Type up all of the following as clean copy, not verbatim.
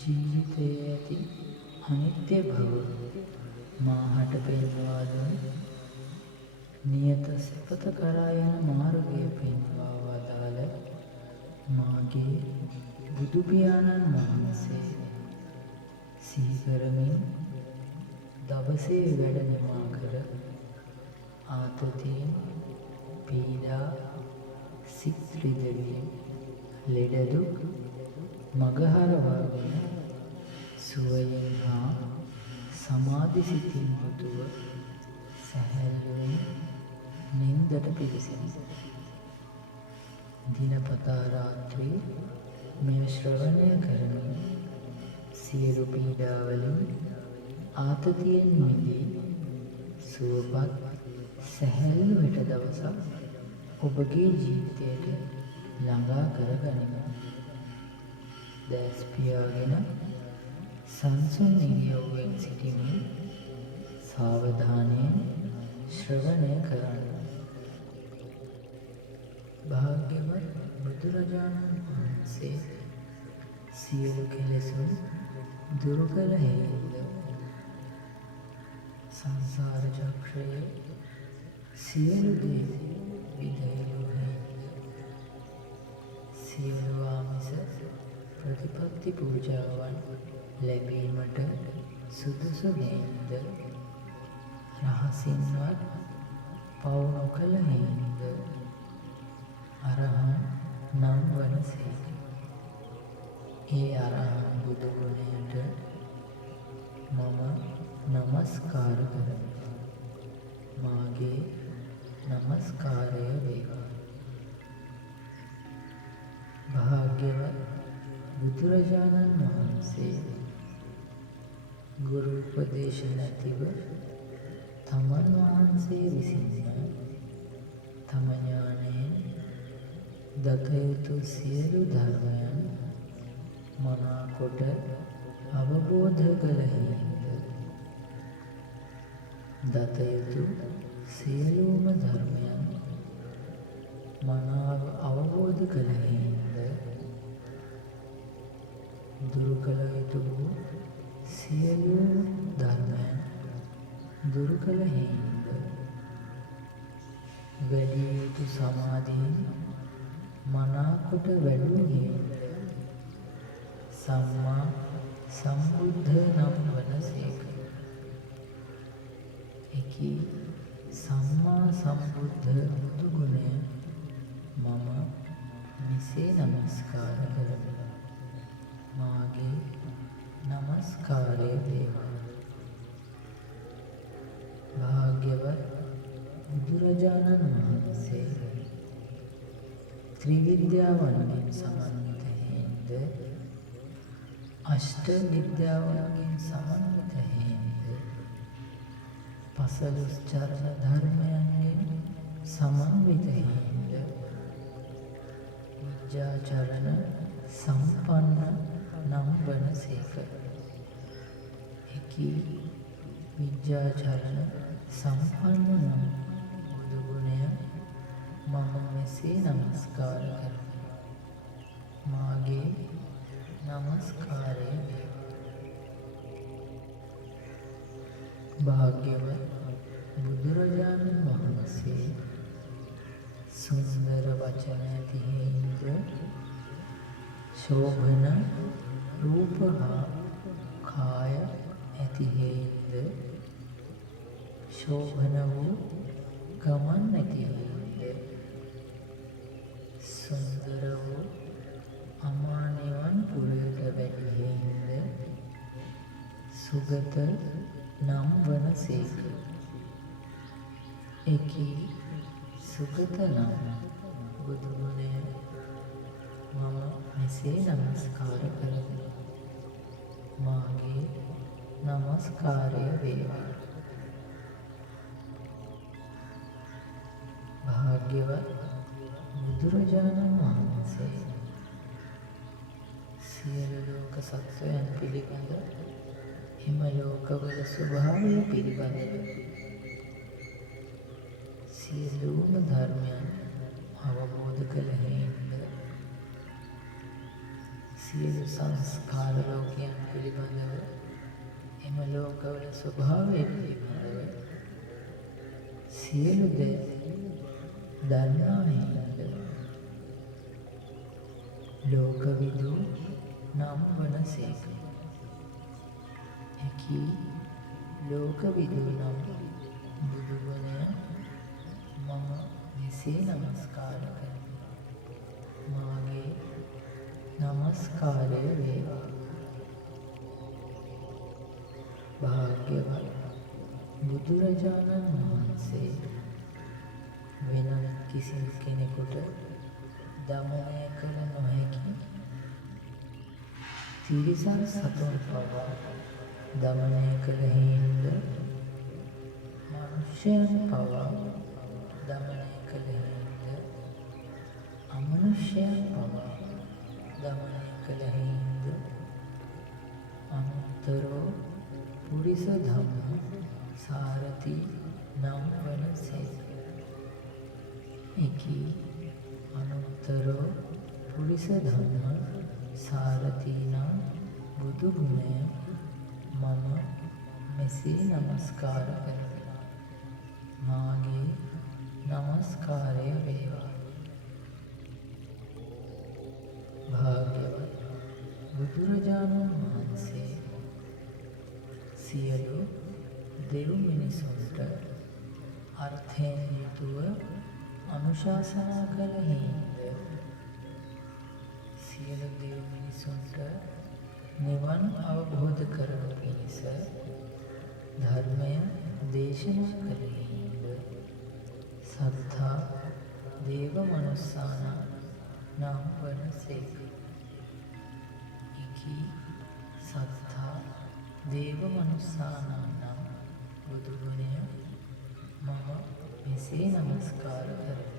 ජීවිතයේ ඇති අනිත්‍ය බව මාහට පෙන්වා දුන් නියත සපත කරා යන මාර්ගය පෙන්වා වදාළ මාගේ බුදු පියාණන් වහන්සේ සිහි කරමින් දවසේ වැඩ නිමා කර ආතතියෙන් පීඩා සිත් රිදවීම ලෙඩ දුක් මගහරවාගෙන සුවයෙන් හා සමාධි සිතින් යුතුව සැහැල්ලුවෙන් නින්දට පිවිසෙමි. දිනපතා රාත්‍රී මෙය ශ්‍රවණය කරමින් සියලු පීඩාවලින් ආතතියෙන් මිදී සුවපත් සැහැල්ලුවට දවසක් ඔබගේ ජීවිතයට ළඟා කරගනිමු. දැස් පියාගෙන සංසුන් ඉරියව්වෙන් සිටිමින් සාවධානයෙන් ශ්‍රවණය කරන්න. භාග්‍යවත් බුදුරජාණන් වහන්සේ සියලු කෙලෙසුන් දුරු කළ හේතුව සංසාර චක්‍රයේ සියලු දේ විදයලු හේතුව සියලු ආමිස ප්‍රතිපත්ති පූජාවන් ලැබීමට සුදුසු හේතුව රහසින්වත් පව් නොකළ හේතුව අරහං නම් වනසේක. ඒ අරහං බුදු ගුණයට මම නමස්කාර කරමි. මාගේ නමස්කාරය වේවා. භාග්‍යවත් බුදුරජාණන් වහන්සේ ගුරු උපදේශ නැතිව තමන් වහන්සේ විසින්ම තම ඥානයෙන් දත යුතු සියලු ධර්මයන් මනාකොට අවබෝධ කළ හේතුව දත යුතු සියලුම ධර්මයන් මනාව අවබෝධ කළ හේතුව දුරු කළ යුතු සියලු ධර්මයන් දුරු කළ හේතුව වැඩි යුතු සමාධියෙන් මනාකොට වැඩුණු හේතුව සම්මා සම්බුද්ධ නම් වනසේක. එකී සම්මා සම්බුද්ධ බුදු ගුණය මම මෙසේ නමස්කාර කරමි. මාගේ නමස්කාරය වේවා. භාග්‍යවත් බුදුරජාණන් වහන්සේ ත්‍රිවිද්‍යාවන්ගෙන් සමන්විත හේන්ද අෂ්ට විද්‍යාවන්ගෙන් සමන්විත හේන්ද පසළොස් චරණ ධර්මයන්ගෙන් සමන්විත හේන්ද විද්‍යාචරණ සම්පන්න නම් වනසේක. එකී විද්‍යාචරණ සම්පන්න නම් බුදු ගුණය මම මෙසේ නමස්කාර කරමි. මාගේ නමස්කාරය වේවා. භාග්‍යවත් බුදුරජාණන් වහන්සේ සුන්දර වචන ඇති හේතුව ශෝභන රූප හා කාය ඇති හේතුව ශෝභන වූ ගමන් ඇති හේතුව සුන්දර වූ අමානිවන් පුරයට වැඩි හේතුව සුගත නම් වනසේක. එකී සුගත නම් බුදු ගුණය මම මෙසේ නමස්කාර කරමි. මාගේ නමස්කාරය වේවා. භාග්‍යවත් බුදුරජාණන් වහන්සේ සියලු ලෝක සත්වයන් පිළිබඳ එම ලෝකවල ස්වභාවය පිළිබඳව සියලුම ධර්මයන් අවබෝධ කළ හේතුව සියලු සංස්කාර ලෝකයන් පිළිබඳව එම ලෝකවල ස්වභාවය පිළිබඳව සියලු දේ දන්නා හින්ද ලෝකවිදු නම් වනසේක. එකී ලෝකවිදු නම් බුදුගුණය මම මෙසේ නමස්කාර කරමි. මාගේ නමස්කාරය වේවා. භාග්‍යවත් බුදුරජාණන් වහන්සේ වෙනත් කිසිම කෙනෙකුට දමනය කළ නොහැකි තිරිසන් සතුන් පවා දමනය කළ හේන්ද මනුෂ්‍යයන් පවා දමනය කළ හේන්ද අමනුෂ්‍යයන් පවා දමනය කළ හේන්ද අනුත්තරෝ පුරිස ධම්ම සාරති නම් වනසේක. එකී අනුත්තරෝ පුරිස ධම්ම සාරති නම් බුදුගුණය මම මෙසේ නමස්කාර කරමි. මාගේ නමස්කාරය වේවා. භාග්‍යවත් බුදුරජාණන් වහන්සේ සියලු දෙව් මිනිසුන්ට අර්ථයෙන් යුතුව අනුශාසනා කළ හේන්ද සියලු දෙව් මිනිසුන්ට නිවන් අවබෝධ කරනු පිණිස ධර්මය දේශනා කළ හේන්ද සත්තා දේව මනුස්සානා නම් වනසේක. එකී සත්තා දේව මනුස්සානා නම් බුදුගුණය මම මෙසේ නමස්කාර කරමි.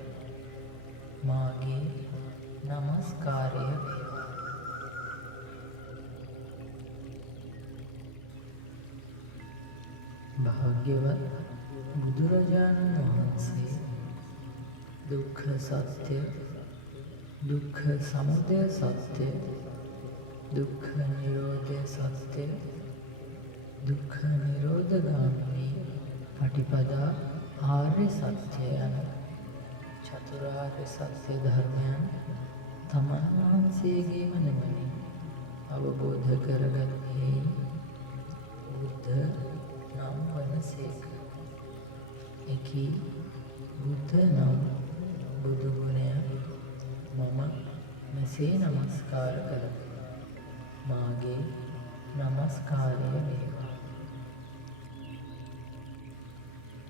මාගේ නමස්කාරය වේවා. භාග්‍යවත් බුදුරජාණන් වහන්සේ දුක්ඛ සත්‍ය, දුක්ඛ සමුදය සත්‍ය, දුක්ඛ නිරෝධ සත්‍ය, දුක්ඛ නිරෝධගාමිනී පටිපදා ආර්ය සත්‍ය යන චතුරාර්ය සත්‍ය ධර්මයන් තමන් වහන්සේගේම නෙමෙයි අවබෝධ කරගන්නේ බුද්ධ නම් වනසේක. එකී බුද්ධ නම් බුදුගුණය මම මෙසේ නමස්කාර කරමි. මාගේ නමස්කාරය වේවා.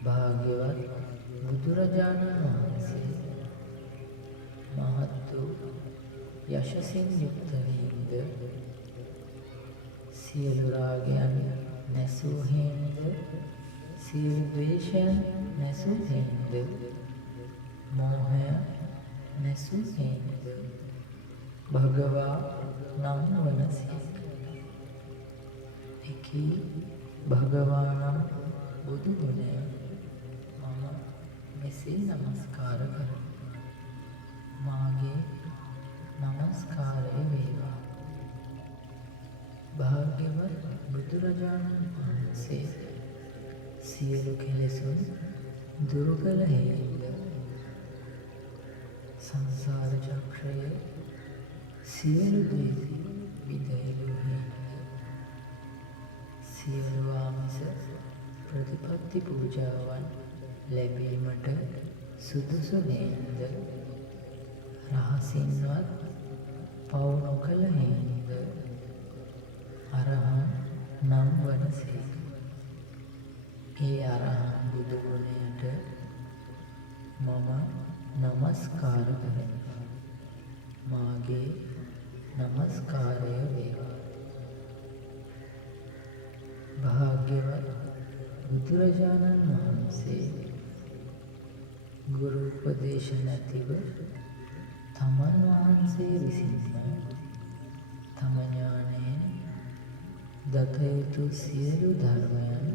භාග්‍යවත් බුදුරජාණන් වහන්සේ මහත් වූ යශසින් යුක්ත වීමද සියලු රාගයන් නැසූ හේන්ද සියලු ද්වේෂයන් නැසූ හේන්ද මෝහය නැසූ හේන්ද භගවා නම් වනසේක. එකී භගවානම් බුදුගුණය මම මෙසේ නමස්කාර කරමි. මාගේ නමස්කාරය වේවා. භාග්‍යවත් බුදුරජාණන් වහන්සේ සියලු කෙලෙසුන් දුරු කළ හේතුව සංසාර චක්‍රය සියලු දේ විදයලු හේතුව සියලු ආමිස ප්‍රතිපත්ති පූජාවන් ලැබීමට සුදුසු නේද රහසින්වත් පව් නොකළ හේතුව අරහං නම් වනසේක. ඒ අරහං බුදුගුණයට මම නමස්කාර කරමි. මාගේ නමස්කාරය වේවා. භාග්‍යවත් බුදුරජාණන් වහන්සේ ගුරු උපදේශ නැතිව තමන් වහන්සේ විසින්ම තම ඥානයෙන් දත යුතු සියලු ධර්මයන්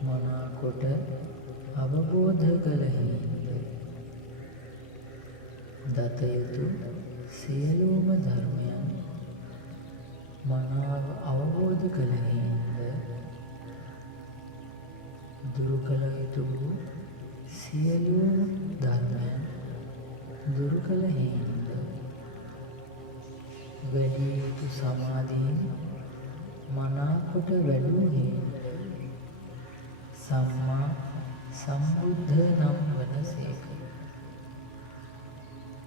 මනාකොට අවබෝධ කළ හේතුව දත යුතු සියලුම ධර්මයන් මනාව අවබෝධ කළ හේින්ද දුරු කළ යුතු වූ සියලුම ධර්මයන් දුරු කළ හේින්ද වැඩි යුතු සමාධියෙන් මනාකොට වැඩූ හේින්ද සම්මා සම්බුද්ධ නම් වනසේක.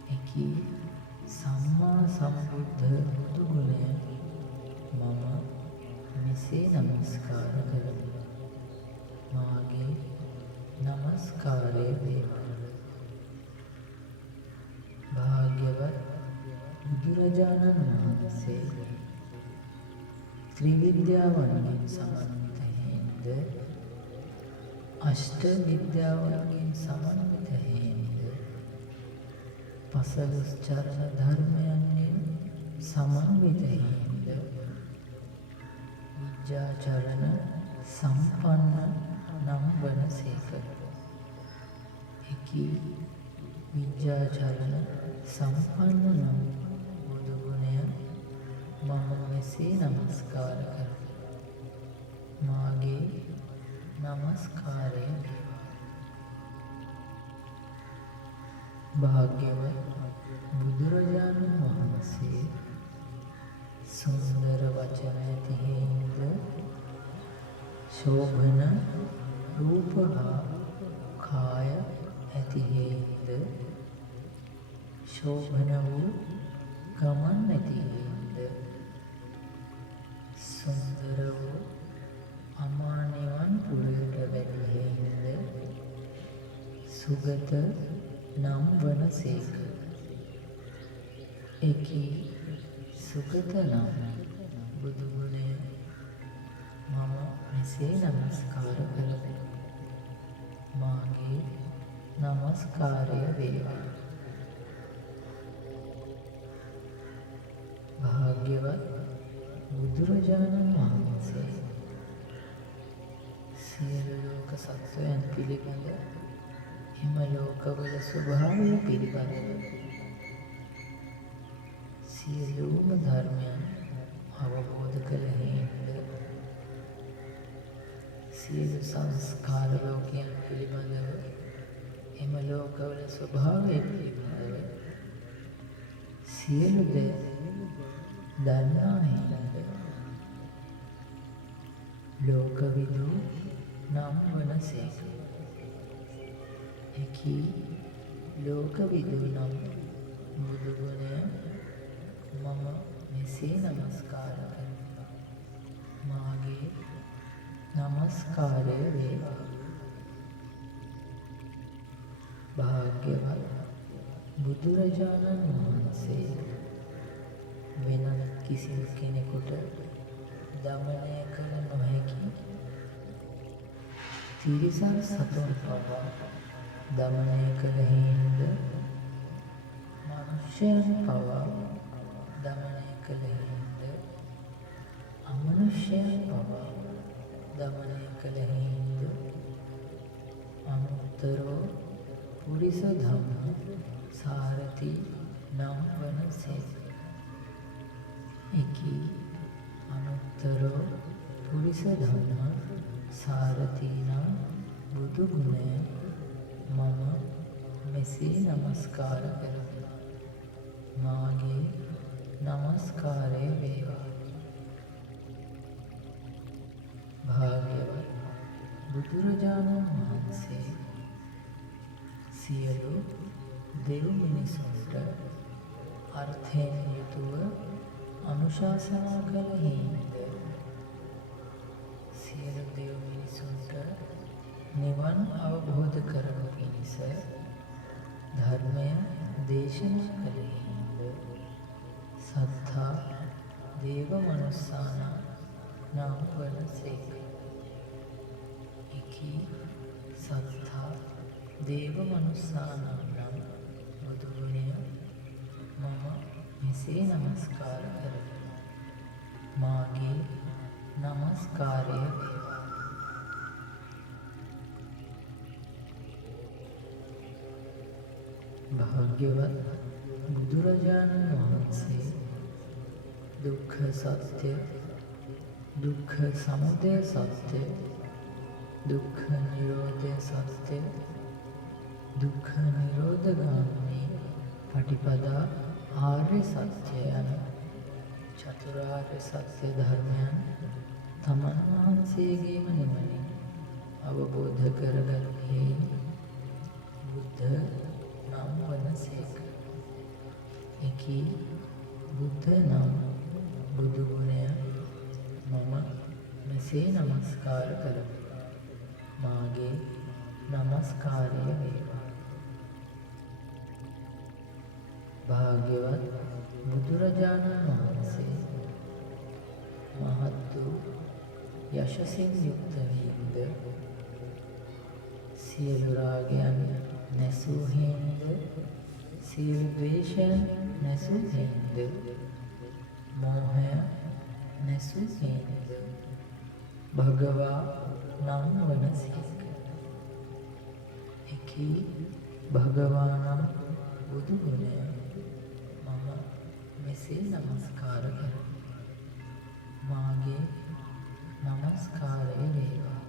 එකී සම්මා සම්බුද්ධ බුදු ගුණය මම මෙසේ නමස්කාර කරමි. මාගේ නමස්කාරය වේවා. භාග්‍යවත් බුදුරජාණන් වහන්සේ ත්‍රිවිද්‍යාවන්ගෙන් සමන්විත හේින්ද අෂ්ට විද්‍යාවන්ගෙන් සමන්විත හේින්ද පසළොස් චරණ ධර්මයන්ගෙන් සමන්විත හේින්ද විජ්ජාචරණ සම්පන්න නම් වනසේක. එකී විජ්ජාචරණ සම්පන්න නම් බුදු ගුණය මම මෙසේ නමස්කාර කරමි. මාගේ නමස්කාරය වේවා. භාග්‍යවත් බුදුරජාණන් වහන්සේ සුන්දර වචන ඇති හේින්ද ශෝභන රූප හා කාය ඇති හේින්ද ශෝභන වූ ගමන් ඇති හේින්ද සුන්දර වූ අමා නිවන් පුරයට වැඩි හේින්ද සුගත නම් වනසේක. එකී සුගත නම් බුදු ගුණය මම මෙසේ නමස්කාර කරමි. මාගේ නමස්කාරය වේවා. භාග්‍යවත් බුදුරජාණන් වහන්සේ සියලු ලෝක සත්වයන් පිළිබඳ එම ලෝකවල ස්වභාවය පිළිබඳව සියලුම ධර්මයන් අවබෝධ කළ හේින්ද සියලු සංස්කාර ලෝකයන් පිළිබඳව එම ලෝකවල ස්වභාවය පිළිබඳව සියලු දේ දන්නා හේින්ද ලෝකවිදු නම් වනසේක. එකී ලෝකවිදු නම් බුදු ගුණය මම මෙසේ නමස්කාර කරමි. මාගේ නමස්කාරය වේවා. භාග්‍යවත් බුදුරජාණන් වහන්සේ වෙනත් කිසිම කෙනෙකුට දමනය කළ නොහැකි තිරිසන් සතුන් පවා දමනය කළ හේින්ද මනුෂ්‍යයන් පවා දමනය කළ හේින්ද අමනුෂ්‍යයන් පවා දමනය කළ හේින්ද අනුත්තරෝ පුරිස ධම්ම සාරති නම් වනසේක. එකී අනුත්තරෝ පුරිස ධම්ම සාරති නම් බුදු ගුණය මම මෙසේ නමස්කාර කරමි. මාගේ නමස්කාරය වේවා. භාග්‍යවත් බුදුරජාණන් වහන්සේ සියලු දෙව් මිනිසුන්ට අර්ථයෙන් යුතුව අනුශාසනා කළ හේින්ද සියලු දෙව් මිනිසුන්ට නිවන් අවබෝධ කරනු පිණිස ධර්මය දේශනා කළ හේින්ද සත්තා දේව මනුස්සාන නම් වනසේක. එකී සත්තා දේව මනුස්සාන නම් බුදු ගුණය මම මෙසේ නමස්කාර කරමි. මාගේ නමස්කාරය වේවා. භාග්‍යවත් බුදුරජාණන් වහන්සේ දුක්ඛ සත්‍ය, දුක්ඛ සමුදය සත්‍ය, දුක්ඛ නිරෝධය සත්‍ය, දුක්ඛ නිරෝධගාමිනී පටිපදා ආර්ය සත්‍ය යන චතුරාර්ය සත්‍ය ධර්මයන් තමන් වහන්සේගේම නිවනින් අවබෝධ කරගන්නේ බුද්ධ නම් වනසේක. එකී බුද්ධ නම් බුදු ගුණය මම මෙසේ නමස්කාර කරමි. මාගේ නමස්කාරය වේවා. භාග්‍යවත් බුදුරජාණන් වහන්සේ මහත් වූ යශසින් යුක්ත වීමද, සියලු රාගයන් නැසූ හේන්ද, සියලු ද්වේෂයන් නැසූ හේන්ද, මෝහය නැසූ හේන්ද භගවා නම් වනසේක. එකී භගවා නම් බුදු ගුණය මම මෙසේ නමස්කාර කරමි. මාගේ නමස්කාරය වේවා.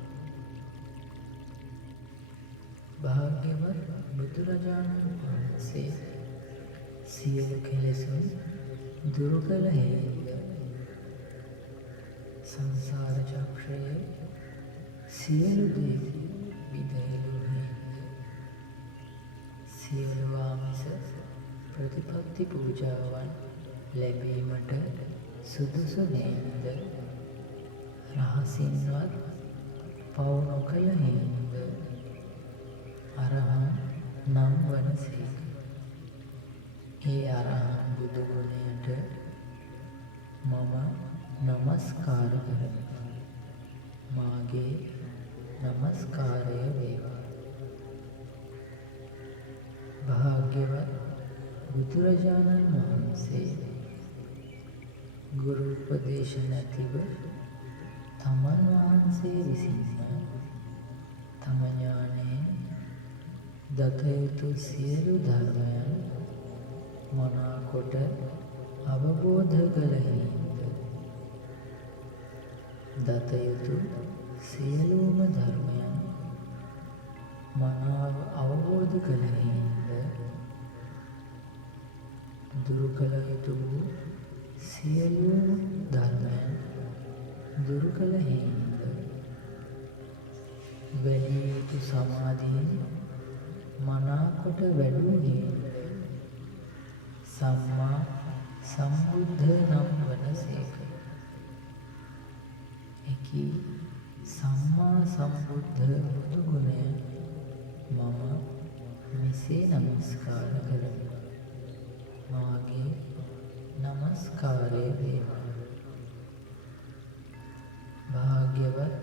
භාග්‍යවත් බුදුරජාණන් වහන්සේ සියලු කෙලෙසුන් දුරු කළ හේතුව සංසාර චක්‍රයේ සියලු දේ විදහෙළු හේතුව සියලු ආමිස ප්‍රතිපත්ති පූජාවන් ලැබීමට සුදුසු නේද, රහසින්වත් පව් නොකළ හේතුව අරහං නම් වනසේක. ඒ අරහං බුදු ගුණයට මම නමස්කාර කරමි. මාගේ නමස්කාරය වේවා. භාග්‍යවත් බුදුරජාණන් වහන්සේ ගුරු උපදේශ නැතිව තමන් වහන්සේ විසින්ම තම ඥානයෙන් දත යුතු සියලු ධර්මයන් මනාකොට අවබෝධ කළ හේතුව දත යුතු සියලුම ධර්මයන් මනාව අවබෝධ කළ හේතුව දුරු කළ යුතු සියලුම ධර්මයන් දුරු කළ හේතුව වැඩි යුතු සමාධියෙන් මනාකොට වැඩූ හේතුව සම්මා සම්බුද්ධ නම් වනසේක. එකී සම්මා සම්බුද්ධ බුදු ගුණය මම මෙසේ නමස්කාර කරමි. මාගේ නමස්කාරය වේවා. භාග්‍යවත්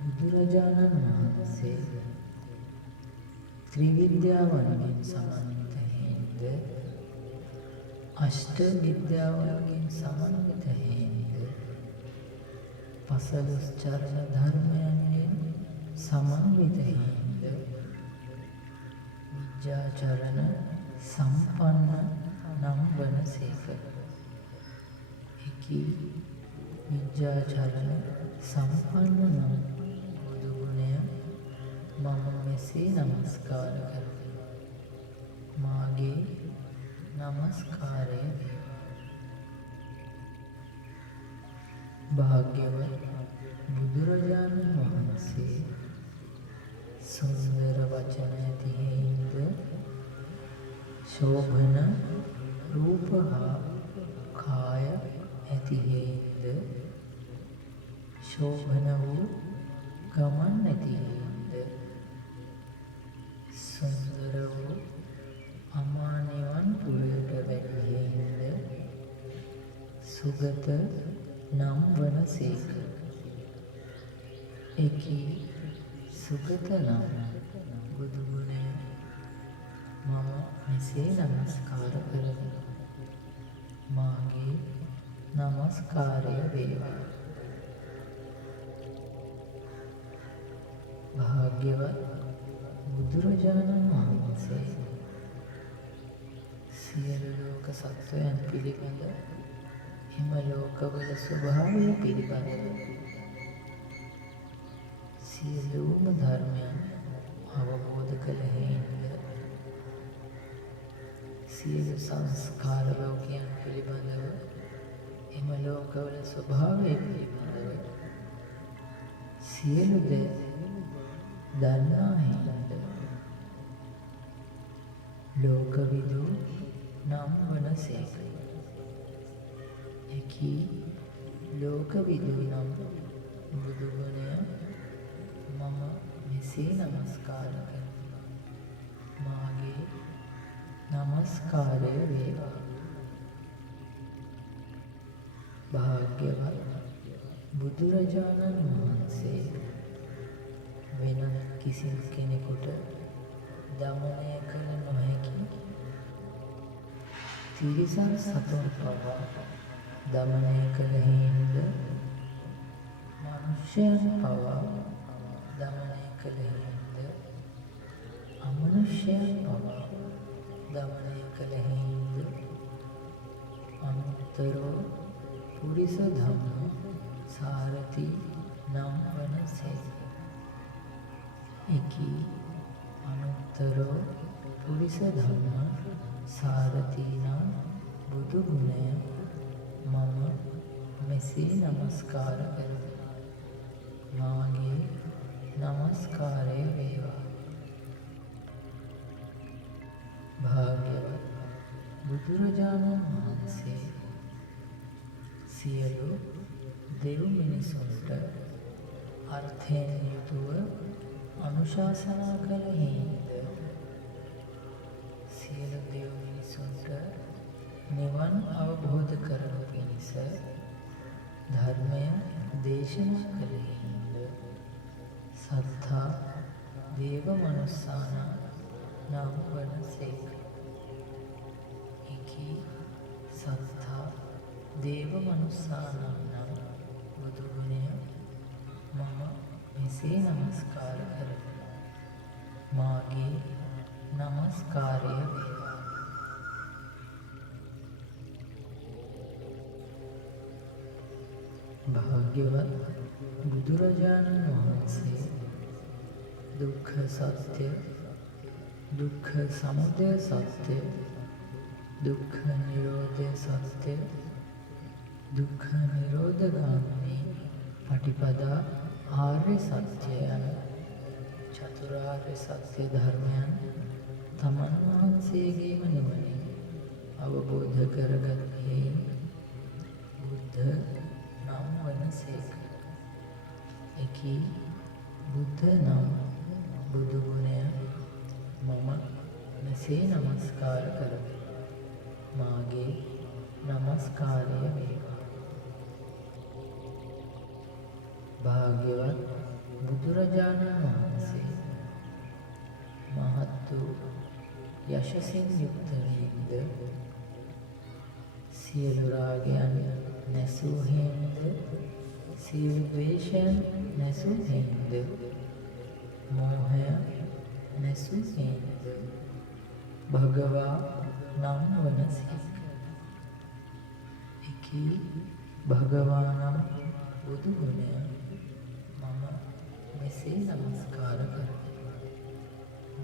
බුදුරජාණන් වහන්සේ ත්‍රිවිද්‍යාවන්ගෙන් සමන්විත හේන්ද, අෂ්ට විද්‍යාවන්ගෙන් සමන්විත හේන්ද, පසළොස් චරණ ධර්මයන්ගෙන් සමන්විත හේන්ද, විද්‍යාචරණ සම්පන්න නම් වනසේක. එකී විද්‍යාචරණ සම්පන්න නම් බුදු ගුණය මම මෙසේ නමස්කාර කරමි. මාගේ නමස්කාරය වේවා. භාග්‍යවත් බුදුරජාණන් වහන්සේ සුන්දර වචන ඇති හේන්ද, ශෝභන රූප හා කාය ඇති හේන්ද, ශෝභන වූ ගමන් ඇති හේන්ද, සුන්දර වූ අමා නිවන් පුරයට වැඩි හේන්ද සුගත නම් වනසේක. එකී සුගත නම් බුදු ගුණය මම මෙසේ නමස්කාර කරමි. මාගේ නමස්කාරය වේවා. භාග්‍යවත් බුදුරජාණන් වහන්සේ සියලු ලෝක සත්වයන් පිළිබඳ එම ලෝකවල ස්වභාවය පිළිබඳව සියලුම ධර්මයන් අවබෝධ කළ හේයින්ද සියලු සංස්කාර ලෝකයන් පිළිබඳව එම ලෝකවල ස්වභාවය පිළිබඳව සියලු දේ දන්නා හේයින්ද ලෝකවිදු නම් වනසේක. එකී ලෝකවිදු නම් බුදුගුණය මම මෙසේ නමස්කාර කරනවා. මාගේ නමස්කාරය වේවා. භාග්‍යවත් බුදුරජාණන් වහන්සේ වෙන කිසිම කෙනෙකුට දමනය කළ නොහැකි තිරිසන් සතුන් පවා දමනය කළ හේයින්ද මනුෂ්‍යයන් පවා දමනය කළ හේයින්ද අමනුෂ්‍යයන් පවා දමනය කළ හේයින්ද අනුත්තරෝ පුරිස ධම්ම සාරති නම් වනසේක. එකී අනුත්තරෝ පුරිස ධම්ම සාරතිනා බුදු ගුණය මම මෙසේ නමස්කාර කරමි. මාගේ නමස්කාරය වේවා. භාග්‍යවත් බුදුරජාණන් වහන්සේ සියලු දෙව් මිනිසුන්ට අර්ථයෙන් යුතුව අනුශාසනා කළ හේයින්ද සියලු දෙව් මිනිසුන්ට නිවන් අවබෝධ කරනු පිණිස ධර්මය දේශනා කළ හේයින්ද සත්තා දේව මනුස්සානා නම් වනසේක. එකී සත්තා දේව මනුස්සානා නම් බුදුගුණය මම මෙසේ නමස්කාර කරමි. මාගේ නමස්කාරය වේවා. භාග්‍යවත් බුදුරජාණන් වහන්සේ දුක්ඛ සත්‍ය, දුක්ඛ සමුදය සත්‍ය, දුක්ඛ නිරෝධ සත්‍ය, දුක්ඛ නිරෝධගාමිනී පටිපදා ආර්ය සත්‍ය යන චතුරාර්ය සත්‍ය ධර්මයන් තමන් වහන්සේගේම නිවනින් අවබෝධ කරගත් හේයින් බුද්ධ නම් වනසේක. එකී බුද්ධ නම් බුදු ගුණය මම මෙසේ නමස්කාර කරමි. මාගේ නමස්කාරය වේවා. භාග්‍යවත් බුදුරජාණන් වහන්සේ මහත් වූ යශසින් යුක්ත වීමද සියලු රාගයන් නැසූ හේයින්ද සියලු ද්වේෂයන් නැසූ හේයින්ද මෝහය නැසූ හේයින්ද භගවා නම් වනසේක. එකී භගවා නම් බුදු ගුණය මම මෙසේ නමස්කාර කරමි.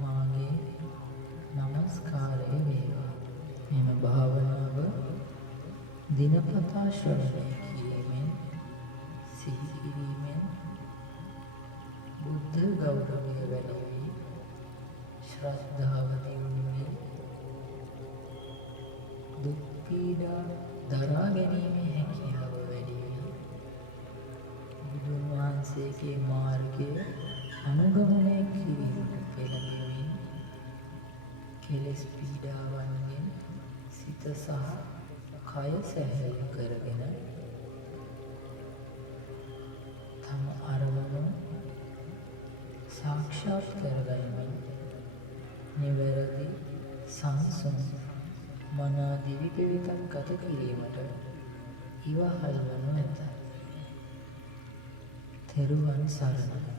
මාගේ නමස්කාරය වේවා. මෙම භාවනාව දිනපතා ශ්‍රවණය කිරීමෙන් සිහි කිරීමෙන් බුද්ධ ගෞරවය වැඩි වී ශ්‍රද්ධාව දියුණු වී දුක් පීඩා දරා ගැනීමේ හැකියාව වැඩි වී බුදුන් වහන්සේගේ මාර්ගය අනුගමනය කිරීමට පෙළඹෙමින් කෙලෙස් පීඩාවන්ගෙන් සිත සහ කය සැහැල්ලු කරගෙන තම අරමුණු සාක්ෂාත් කරගනිමින් නිවැරදි සංසුන් මනා දිවි පෙවිතක් ගත කිරීමට ඉවහල් වනු ඇත. තෙරුවන් සරණයි.